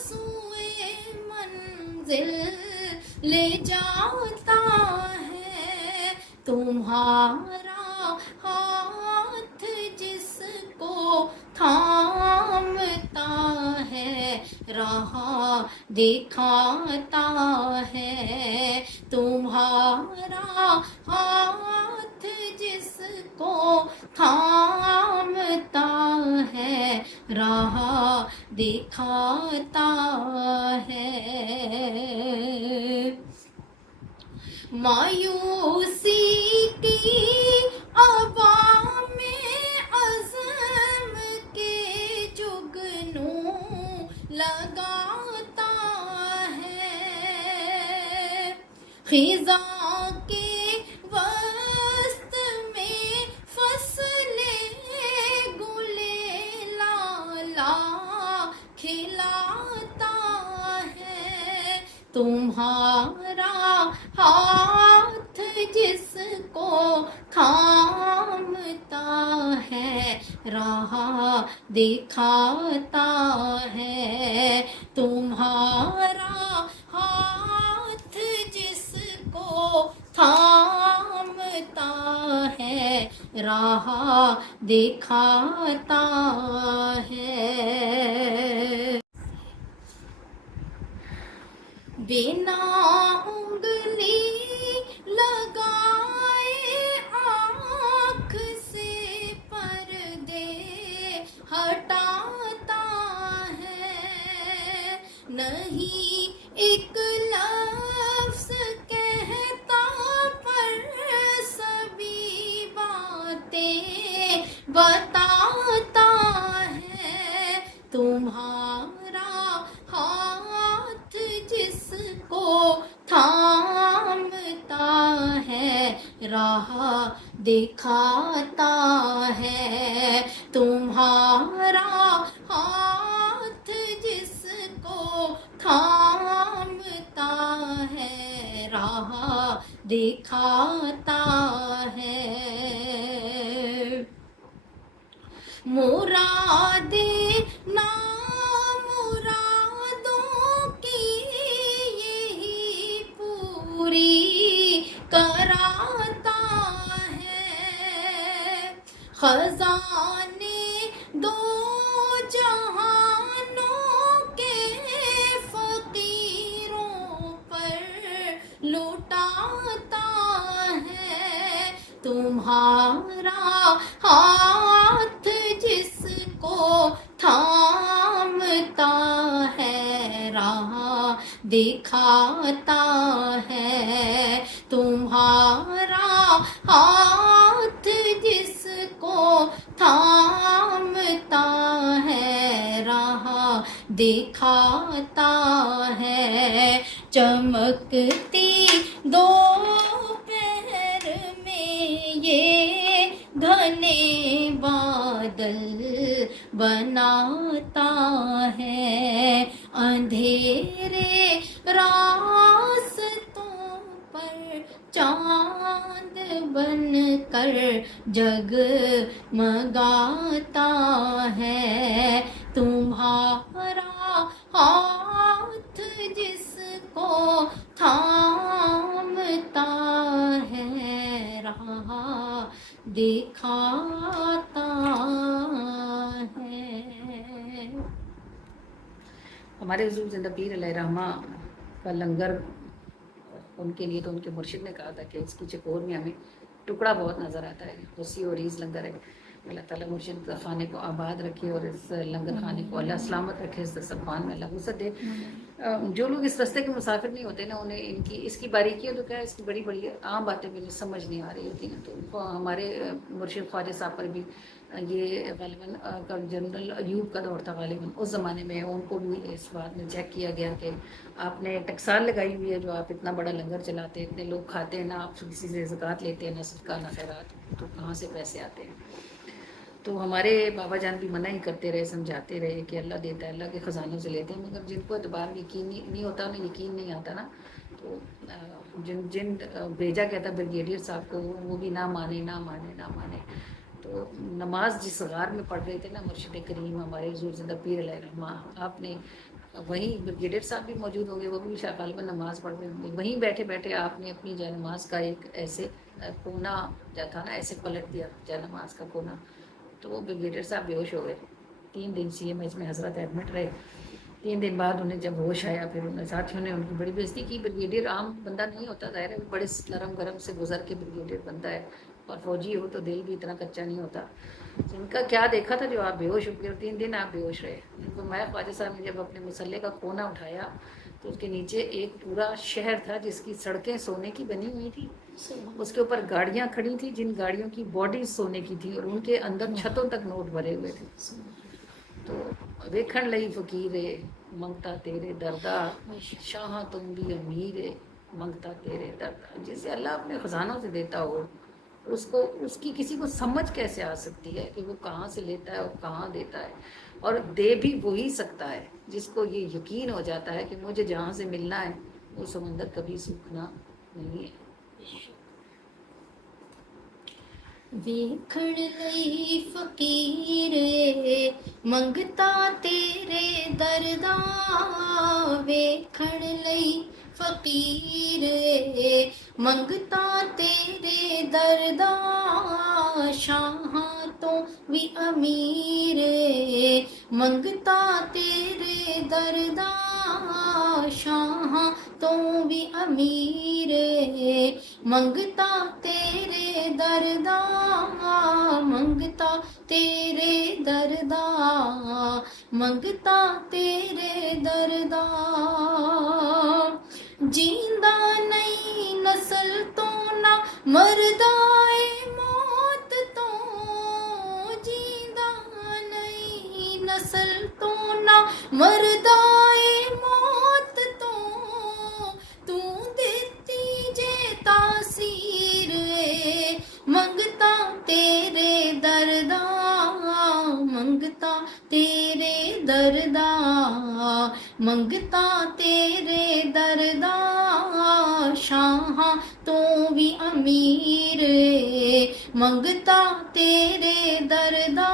سوئے منزل لے جاتا ہے، تمہارا ہاتھ جس کو تھامتا ہے راہ دکھاتا ہے، تمہارا ہاتھ جس کو تھامتا ہے راہ دکھاتا ہے۔ مایوسی کی عوام میں عزم کے جگنوں لگاتا ہے، خزاں کے وسط میں فصل گلے لالا کھلاتا ہے، تمہارا ہاتھ جس کو تھامتا ہے راہ دکھاتا ہے، تمہارا ہاتھ جس کو تھامتا ہے راہ دکھاتا ہے۔ بنا انگلی لگائے آنکھ سے پردے ہٹاتا ہے، نہیں ایک لفظ کہتا پر سبھی باتیں بتاتا ہے، تمہارا ہاتھ جس کو تھامتا ہے راہ دکھاتا ہے، تمہارا ہاتھ جس کو تھامتا ہے راہ دکھاتا ہے۔ مراد نامرادوں کی یہی پوری کراتا ہے، خزانے دو جہانوں کے فقیروں پر لٹاتا ہے، تمہارا ہاتھ جس کو تھامتا ہے راہ دکھاتا ہے، تمہارا ہاتھ جس کو تھامتا ہے راہ دکھاتا ہے، چمکتی دوپہر میں یہ گھنے بادل بناتا ہے، اندھیرے راستوں پر چاند بن کر جگمگاتا ہے، تمہارا ہاتھ جس کو تھامتا ہے راہ دکھاتا ہے۔ ہمارے حضور زندہ پیر علیہ رحمہ کا لنگر ان کے لیے تو ان کے مرشد نے کہا تھا کہ اس کی چکور میں ہمیں ٹکڑا بہت نظر آتا ہے، وسیع اور عریض لنگر ہے، اللہ تعالیٰ مرشد خانے کو آباد رکھے اور اس لنگر خانے کو اللہ سلامت رکھے، اس دسترخوان میں اللہ وسعت دے۔ جو لوگ اس رستے کے مسافر نہیں ہوتے نا، انہیں ان کی اس کی باریکیاں تو کیا ہے، اس کی بڑی بڑی عام باتیں بھی انہیں سمجھ نہیں آ رہی ہوتی ہیں، تو ہمارے مرشد خواجہ صاحب پر بھی یہ غالباً جنرل ایوب کا دور تھا، غالباً اس زمانے میں ان کو بھی اس بات میں چیک کیا گیا کہ آپ نے ٹکسال لگائی ہوئی ہے، جو آپ اتنا بڑا لنگر چلاتے ہیں، اتنے لوگ کھاتے ہیں، نہ آپ کسی سے زکوٰۃ لیتے ہیں، نہ صدقہ نہ خیرات، تو کہاں سے پیسے آتے ہیں؟ تو ہمارے بابا جان بھی منع ہی کرتے رہے، سمجھاتے رہے کہ اللہ دیتا ہے، اللہ کے خزانوں سے لیتے ہیں، مگر جن کو اعتبار یقین نہیں ہوتا، انہیں یقین نہیں آتا نا، تو جن بھیجا گیا تھا بریگیڈیئر صاحب کو، وہ بھی نہ مانے نہ مانے نہ مانے۔ تو نماز جس غار میں پڑھ رہے تھے نا مرشد کریم ہمارے حضور زندہ پیر علیہ رحمہ، آپ نے وہیں بریگیڈیئر صاحب بھی موجود ہوں گے، وہ بھی شاید غالباً نماز پڑھ رہے ہوں گے، وہیں بیٹھے بیٹھے آپ نے اپنی جائے نماز کا ایک ایسے کونا جو تھا نا ایسے پلٹ دیا جائے نماز کا کونا، تو وہ بریگیڈیئر صاحب بے ہوش ہو گئے. 3 دن سی ایم ایچ میں حضرت ایڈمٹ رہے. 3 دن بعد انہیں جب ہوش آیا پھر انہیں ساتھیوں نے ان کی بڑی بےزتی کی. بریگیڈیئر عام بندہ نہیں ہوتا، ظاہر ہے بڑے نرم گرم سے گزر کے بریگیڈیئر بنتا ہے، اور فوجی ہو تو دل بھی اتنا کچا نہیں ہوتا. ان کا کیا دیکھا تھا جو آپ بے ہوش ہو گئے اور 3 دن آپ بے ہوش رہے. ان کو میں خواجہ صاحب نے جب اپنے مسلح کا کونا اٹھایا تو اس کے نیچے ایک پورا شہر تھا جس کی سڑکیں سونے کی بنی ہوئی تھی، اس کے اوپر گاڑیاں کھڑی تھی جن گاڑیوں کی باڈی سونے کی تھی، اور ان کے اندر چھتوں تک نوٹ بھرے ہوئے تھے. تو ویکھن لئی فقیرے منگتا تیرے دردا، شاہ تم بھی امیر منگتا تیرے دردا. جسے اللہ اپنے خزانوں سے دیتا ہو اس کو اس کی کسی کو سمجھ کیسے آ سکتی ہے کہ وہ کہاں سے لیتا ہے اور کہاں دیتا ہے، اور دے بھی وہی سکتا ہے جس کو یہ یقین ہو جاتا ہے کہ مجھے جہاں سے ملنا ہے وہ سمندر کبھی سوکھنا نہیں ہے. ਵੇਖਣ ਲਈ ਫਕੀਰੇ ਮੰਗਤਾ ਤੇਰੇ ਦਰਦਾ, ਵੇਖਣ ਲਈ ਫਕੀਰੇ ਮੰਗਤਾ ਤੇਰੇ ਦਰਦਾ, ਸ਼ਾਹਾਂ ਤੋਂ ਵੀ ਅਮੀਰ ਮੰਗਤਾ ਤੇਰੇ ਦਰਦਾ, ਸ਼ਾਹਾਂ ਤੋਂ ਵੀ ਅਮੀਰ ਮੰਗਤਾ ਤੇਰੇ ਦਰਦਾ, ਮੰਗਤਾ ਤੇਰੇ ਦਰਦਾ, ਮੰਗਤਾ ਤੇਰੇ ਦਰਦਾ. ਜੀਂਦਾ ਨਹੀਂ ਨਸਲ ਤੋਂ ਨਾ ਮਰਦਾ ਏ ਮੌਤ ਤੋਂ, ਜੀਂਦਾ ਨਹੀਂ ਨਸਲ ਤੋਂ ਨਾ ਮਰਦਾ ਏ ਮੌਤ ਤੋਂ, ਤੂੰ ਦਿੱਤੀ ਜੇ ਤਾਸੀਰ ਏ ਮੰਗਤਾ ਤੇਰੇ ਦਰਦਾ, ਮੰਗਤਾ ਤੇਰੇ ਦਰਦਾ, ਮੰਗਤਾ ਤੇਰੇ ਦਰਦਾ, ਸ਼ਾਹਾਂ ਤੋਂ ਵੀ ਅਮੀਰ ਮੰਗਤਾ ਤੇਰੇ ਦਰਦਾ,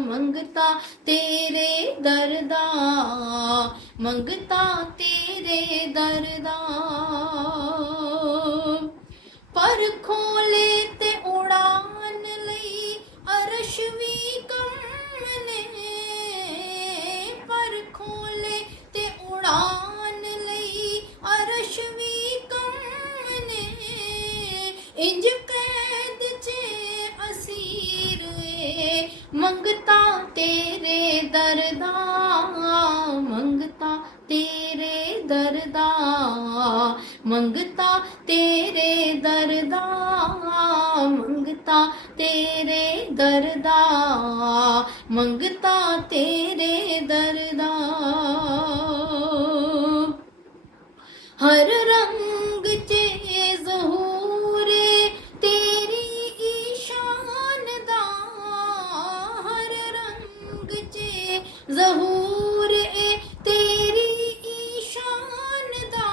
ਮੰਗਤਾ ਤੇਰੇ ਦਰਦਾ, ਮੰਗਤਾ ਤੇਰੇ ਦਰਦਾ. ਪਰ ਖੋਲੇ ਤੇ ਉਡਾਨ ਲਈ ਅਰਸ਼ ਵੀ ਕੰਮ ਨੇ, ਪਰ ਖੋਲੇ ਤੇ ਉਡਾਨ ਲਈ ਅਰਸ਼ ਵੀ ਕੰਮ ਨੇ, ਇੰਜ ਕੈਦ ਚ ਅਸੀਰ ਏ ਮੰਗਤਾ ਤੇਰੇ ਦਰਦਾ, ਮੰਗਤਾ ਤੇਰੇ ਦਰਦਾ, ਮੰਗਤਾ ਤੇਰੇ ਦਰਦਾ, ਮੰਗਤਾ ਤੇਰੇ ਦਰਦਾ, ਮੰਗਤਾ ਤੇਰੇ ਦਰਦਾ. ਹਰ ਰੰਗ ਚ ਜ਼ਹੂਰ ਤੇਰੀ ਈਸ਼ਾਨ ਦਾ, ਹਰ ਰੰਗ ਚ ਜ਼ਹੂਰ ਤੇਰੀ ਈਸ਼ਾਨ ਦਾ,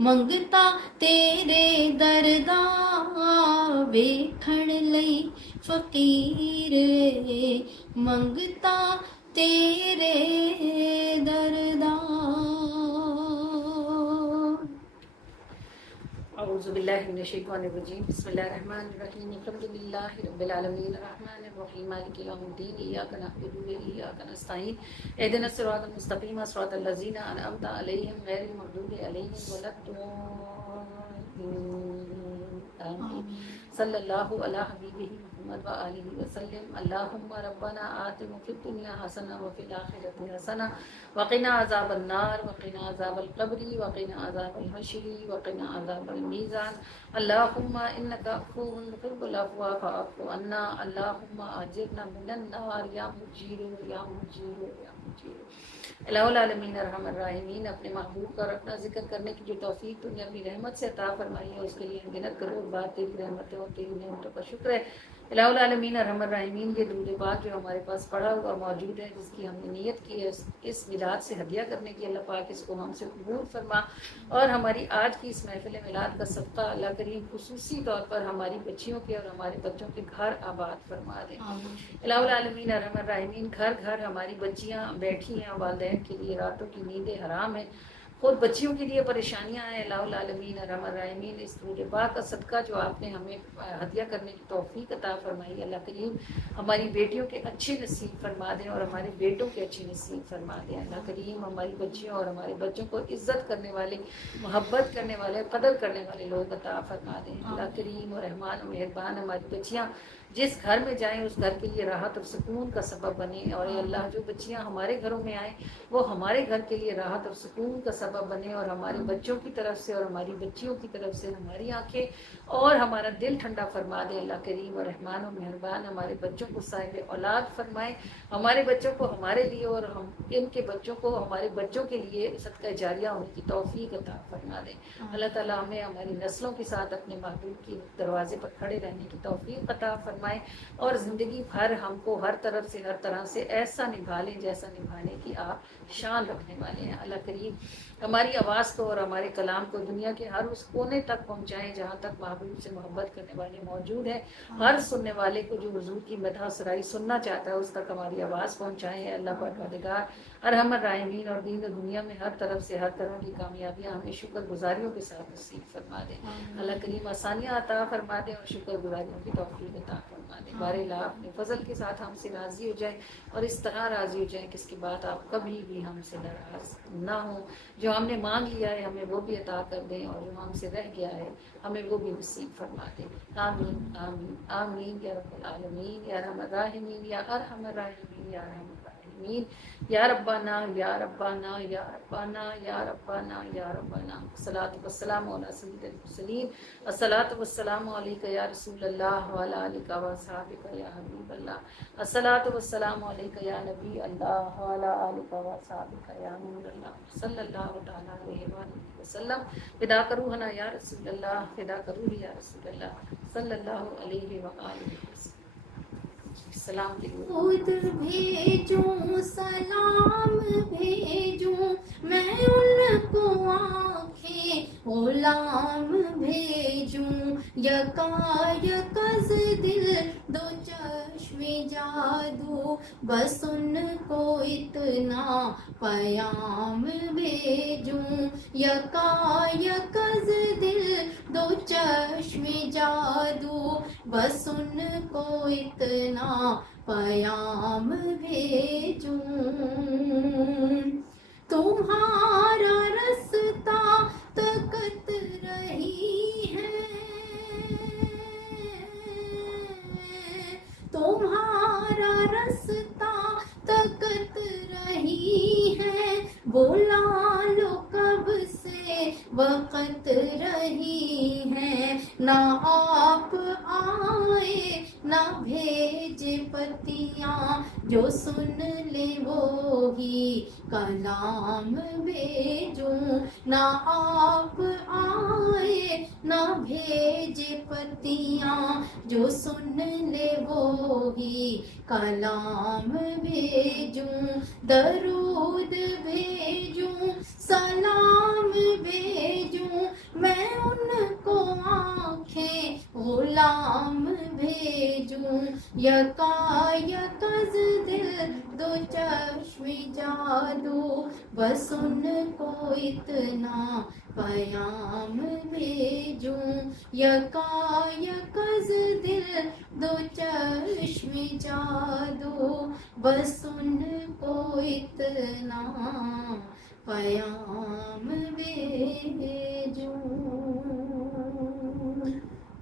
ਮੰਗਤਾ ਤੇਰੇ ਦਰਦਾ, ਵੇਖਣ ਲਈ ਫਕੀਰ ਮੰਗਤਾ ਤੇਰੇ ਦਰਦਾ. اعوذ باللہ من الشیطان الرجیم. بسم اللہ الرحمن الرحیم. الحمد للہ رب العالمین الرحمن الرحیم مالک یوم الدین. ایاک نعبد و ایاک نستعین. اهدنا الصراط المستقیم صراط الذین انعمت علیہم غیر المغضوب علیہم ولا الضالین. آمین. صلی اللہ علی حبیبہ محمد و آلہ وسلم. اللہم ربنا آتنا فی الدنیا حسنہ وفی الآخرۃ حسنہ وقنا عذاب النار وقنا عذاب القبر وقنا عذاب الحشر وقنا عذاب الميزان. اللهم انك عفو تحب العفو فاعف عنا. اللهم اجرنا من النار یا مجیر یا مجیر یا الہ العالمین ارحم الراحمین، اپنے محبوب کا اور اپنا ذکر کرنے کی جو توفیق تو نے اپنی رحمت سے عطا فرمائی ہے، اس کے لیے گنت کرو بات تیری رحمتیں اور تیری نعمتوں کا شکر ہے۔ الہ العالمین ارحم الراحمین، یہ درود پاک جو ہمارے پاس پڑھا ہوا موجود ہے، جس کی ہم نے نیت کی ہے اس میلاد سے ہدیہ کرنے کی، اللہ پاک اس کو ہم سے قبول فرما، اور ہماری آج کی اس محفل میلاد کا صدقہ اللہ کریم خصوصی طور پر ہماری بچیوں کے اور ہمارے بچوں کے گھر آباد فرما دے۔ الہ العالمین ارحم الراحمین، گھر گھر ہماری بچیاں بیٹھی ہیں، والدین کے لیے راتوں کی نیندیں حرام ہیں، خود بچیوں کے لیے پریشانیاں ہیں۔ الہ العالمین ارحم الراحمین، اس درود پاک کا صدقہ جو آپ نے ہمیں ہدیہ کرنے کی توفیق عطا فرمائی، اللہ کریم ہماری بیٹیوں کے اچھے نصیب فرما دیں اور ہمارے بیٹوں کے اچھے نصیب فرما دیں۔ اللہ کریم ہماری بچیوں اور ہمارے بچوں کو عزت کرنے والے، محبت کرنے والے، قدر کرنے والے لوگ عطا فرما دیں۔ اللہ کریم اور رحمان و مہربان ہماری بچیاں جس گھر میں جائیں اس گھر کے لیے راحت اور سکون کا سبب بنے، اور اے اللہ جو بچیاں ہمارے گھروں میں آئیں وہ ہمارے گھر کے لیے راحت اور سکون کا سبب بنے، اور ہمارے بچوں کی طرف سے اور ہماری بچیوں کی طرف سے ہماری آنکھیں اور ہمارا دل ٹھنڈا فرما دے۔ اللہ کریم اور رحمان و مہربان ہمارے بچوں کو صاحب اولاد فرمائے، ہمارے بچوں کو ہمارے لیے اور ہم ان کے بچوں کو ہمارے بچوں کے لیے صدقہ جاریہ ہونے کی توفیق عطا فرما دے۔ اللہ تعالیٰ ہمیں ہماری نسلوں کے ساتھ اپنے محبوب کی دروازے پر کھڑے رہنے کی توفیق عطا فرمائے، اور زندگی بھر ہم کو ہر طرف سے ہر طرح سے ایسا نبھا لیں جیسا نبھانے کی آپ شان رکھنے والے ہیں۔ اللہ کریم ہماری آواز کو اور ہمارے کلام کو دنیا کے ہر اس کونے تک پہنچائیں جہاں تک محبوب سے محبت کرنے والے موجود ہیں، ہر سننے والے کو جو حضور کی مدح سرائی سننا چاہتا ہے اس تک ہماری آواز پہنچائیں۔ اللہ پروردگار ارحم الراحمین، اور دین و دنیا میں ہر طرف سے ہر طرح کی کامیابیاں ہمیں شکر گزاریوں کے ساتھ نصیب فرما دے۔ اللہ کریم آسانیاں عطا فرما دے اور شکر گزاریوں کی توفیق عطا فرما دے۔ بار اللہ اپنے فضل کے ساتھ ہم سے راضی ہو جائے، اور اس طرح راضی ہو جائیں کہ اس کے بعد آپ کبھی بھی ہم سے ناراض نہ ہوں۔ جو ہم نے مانگ لیا ہے ہمیں وہ بھی عطا کر دیں، اور جو ہم سے رہ گیا ہے ہمیں وہ بھی نصیب فرما دیں۔ آمین آمین آمین یا رب العالمین یا ارحم الراحمین یا ارحم الراحمین یا ارحم الراحمین یا ربنا یا ربنا یا ربنا یا ربنا یا ربنا۔ الصلاۃ والسلام علی سید المرسلین، الصلاۃ والسلام علیک یا رسول اللہ وعلی آلک و اصحابک یا حبیب اللہ، الصلاۃ والسلام علیک یا نبی اللہ وعلی آلک و اصحابک یا نور اللہ، صلی اللہ تعالی علیہ وآلہ وسلم۔ فدا روحنا یا رسول اللہ، فدا روحی یا رسول اللہ، صلی اللہ علیہ وآلہ وسلم۔ السلام علیکم۔ خود بھیجوں سلام بھیجوں میں ان کو، آنکھیں غلام بھیجوں یکایکز دل دو چشم جادو، بس ان کو اتنا پیام بھیجوں یکایکز دل دو چشم جادو، بس ان کو اتنا پیام بھیجوں۔ تمہارا رستہ تکت رہی ہے، تمہارا رستہ تکت رہی ہے، بلا لو کب سے وقت رہی ہے، نہ آپ آئے نہ بھیج پتیاں، جو سن لے وہی کلام بھیجوں، نہ آپ آئے نہ بھیج پتیاں، جو سن لے وہی کلام بھیجوں، درود بھیجوں سلام بھیجوں میں ان کو، آنکھیں غلام بھیجوں یکایکز دل دو چشم جادو، بس ان کو اتنا پیام بھیجوں یکایکز دل دو چشم جادو، بس ان کو اتنا پیام بھیجوں۔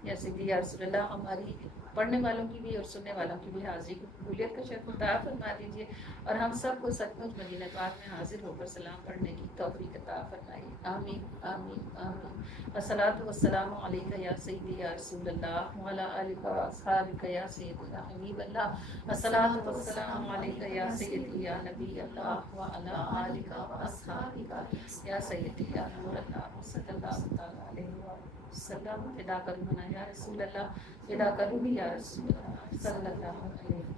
یا سیدی یا رسول اللہ، ہماری پڑھنے والوں کی بھی اور سننے والوں کی بھی حاضری کو قبولیت کا شرف عطا فرما دیجیے، اور ہم سب کو سچ مچ مدینہ پاک میں حاضر ہو کر سلام پڑھنے کی توفیق عطا فرمائیے۔ آمین آمین آمین۔ الصلاۃ والسلام علیک یا سیدی یا رسول اللہ وعلی آلک و اصحابک یا سیدی یا حبیب اللہ الصلاۃ والسلام علیک یا سیدی یا نبی اللہ وعلی آلک و اصحابک یا سیدی یا نور اللہ صلی اللہ تعالی علیہ وسلم. فدا کروں یا رسول اللہ، فدا کروں یا رسول اللہ صلی اللہ علیہ وسلم.